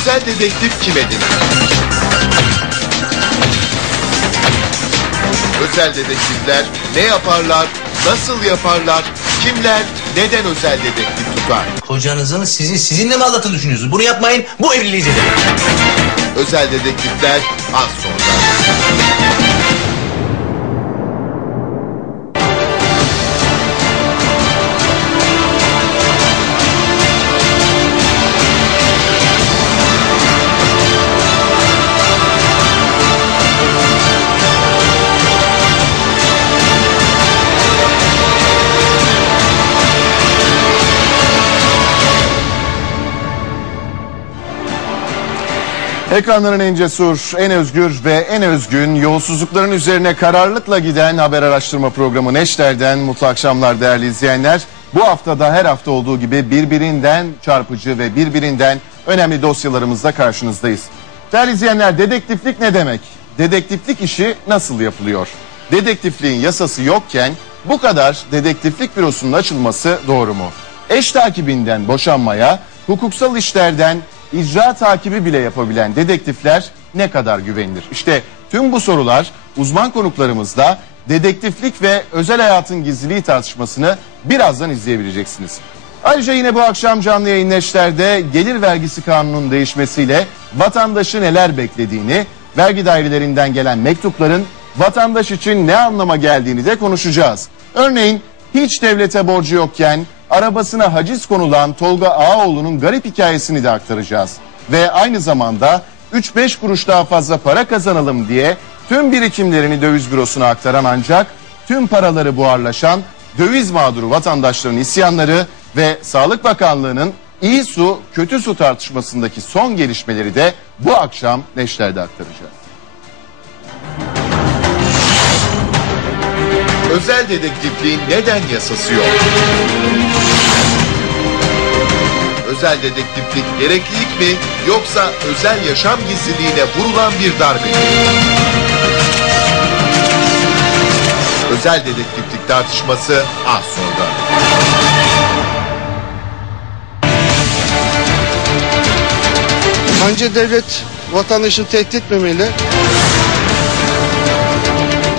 Özel dedektif kimedir? Özel dedektifler ne yaparlar, nasıl yaparlar, kimler, neden özel dedektif tutar? Kocanızın sizi sizinle mi aldattığını düşünüyorsunuz? Bunu yapmayın, bu evliliği zedeler. Özel dedektifler az sonra. Ekranların en cesur, en özgür ve en özgün yolsuzlukların üzerine kararlılıkla giden haber araştırma programı Neşter'den mutlu akşamlar değerli izleyenler. Bu haftada her hafta olduğu gibi birbirinden çarpıcı ve birbirinden önemli dosyalarımızla karşınızdayız. Değerli izleyenler dedektiflik ne demek? Dedektiflik işi nasıl yapılıyor? Dedektifliğin yasası yokken bu kadar dedektiflik bürosunun açılması doğru mu? Eş takibinden boşanmaya, hukuksal işlerden icra takibi bile yapabilen dedektifler ne kadar güvenilir? İşte tüm bu sorular uzman konuklarımızla dedektiflik ve özel hayatın gizliliği tartışmasını birazdan izleyebileceksiniz. Ayrıca yine bu akşam canlı yayın gelir vergisi kanununun değişmesiyle vatandaşı neler beklediğini, vergi dairelerinden gelen mektupların vatandaş için ne anlama geldiğini de konuşacağız. Örneğin hiç devlete borcu yokken arabasına haciz konulan Tolga Ağaoğlu'nun garip hikayesini de aktaracağız. Ve aynı zamanda 3-5 kuruş daha fazla para kazanalım diye tüm birikimlerini döviz bürosuna aktaran ancak tüm paraları buharlaşan döviz mağduru vatandaşların isyanları ve Sağlık Bakanlığı'nın iyi su kötü su tartışmasındaki son gelişmeleri de bu akşam Neşter'de aktaracağız. Özel dedektifliğin neden yasası yok? özel dedektiflik gereklilik mi yoksa özel yaşam gizliliğine vurulan bir darbe mi? Özel dedektiflik tartışması az sonra. Bence devlet vatandaşını tehdit etmemeli.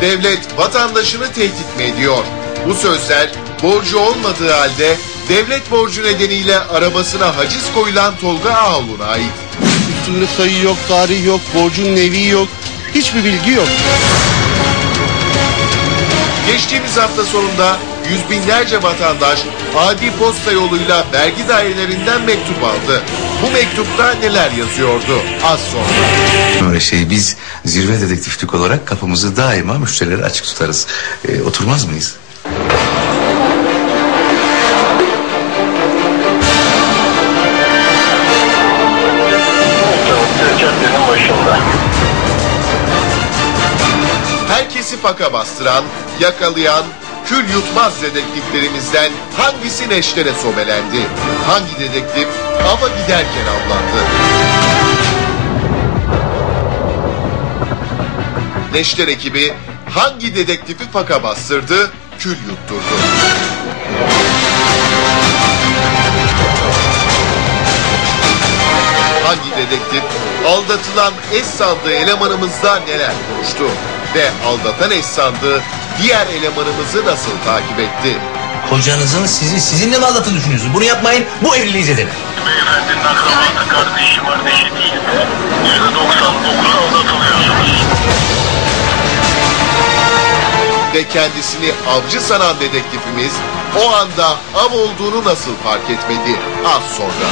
Devlet vatandaşını tehdit mi ediyor? Bu sözler borcu olmadığı halde devlet borcu nedeniyle arabasına haciz koyulan Tolga Ağol'una ait. Üstünlük sayı yok, tarih yok, borcun nevi yok, hiçbir bilgi yok. Geçtiğimiz hafta sonunda yüz binlerce vatandaş adi posta yoluyla vergi dairelerinden mektup aldı. Bu mektupta neler yazıyordu? Az sonra. Öyle şey biz zirve dedektiflik olarak kapımızı daima müşterilere açık tutarız. E, oturmaz mıyız? sesi faka bastıran, yakalayan, kül yutmaz dedektiflerimizden hangisi neştere sobelendi? Hangi dedektif ama giderken avlandı? Neşter ekibi hangi dedektifi faka bastırdı, kül yutturdu? Hangi dedektif aldatılan eş sandığı elemanımızda neler konuştu? ve aldatan eş sandığı diğer elemanımızı nasıl takip etti? Kocanızın sizi sizinle mi aldattığını düşünüyorsunuz? Bunu yapmayın, bu evliliği zedeler. Beyefendinin akrabası kardeşi kardeşi değil de %99 aldatılıyorsunuz. Ve kendisini avcı sanan dedektifimiz o anda av olduğunu nasıl fark etmedi? Az sonra.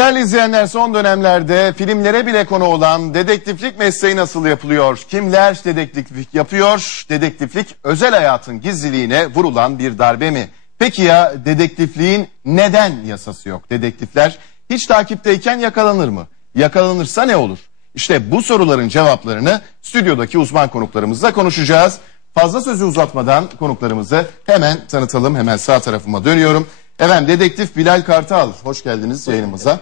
Değerli izleyenler son dönemlerde filmlere bile konu olan dedektiflik mesleği nasıl yapılıyor? Kimler dedektiflik yapıyor? Dedektiflik özel hayatın gizliliğine vurulan bir darbe mi? Peki ya dedektifliğin neden yasası yok? Dedektifler hiç takipteyken yakalanır mı? Yakalanırsa ne olur? İşte bu soruların cevaplarını stüdyodaki uzman konuklarımızla konuşacağız. Fazla sözü uzatmadan konuklarımızı hemen tanıtalım. Hemen sağ tarafıma dönüyorum. Efendim dedektif Bilal Kartal hoş geldiniz yayınımıza.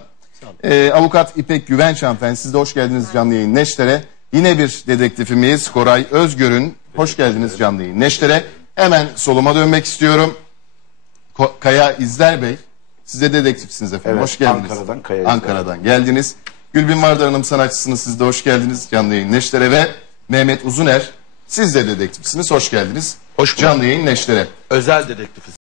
Ee, Avukat İpek Güvenç hanımefendi siz de hoş geldiniz canlı yayın Neşter'e. Yine bir dedektifimiz Koray Özgür'ün hoş geldiniz canlı yayın Neşter'e. Hemen soluma dönmek istiyorum. Ko- Kaya İzler Bey siz de dedektifsiniz efendim Evet, hoş geldiniz. Ankara'dan Kaya İzler. Ankara'dan geldiniz. Gülbin Vardar Hanım sanatçısınız siz de hoş geldiniz canlı yayın Neşter'e ve Mehmet Uzuner siz de dedektifsiniz hoş geldiniz. Hoş bulduk. Canlı yayın Neşter'e. Özel dedektifiz.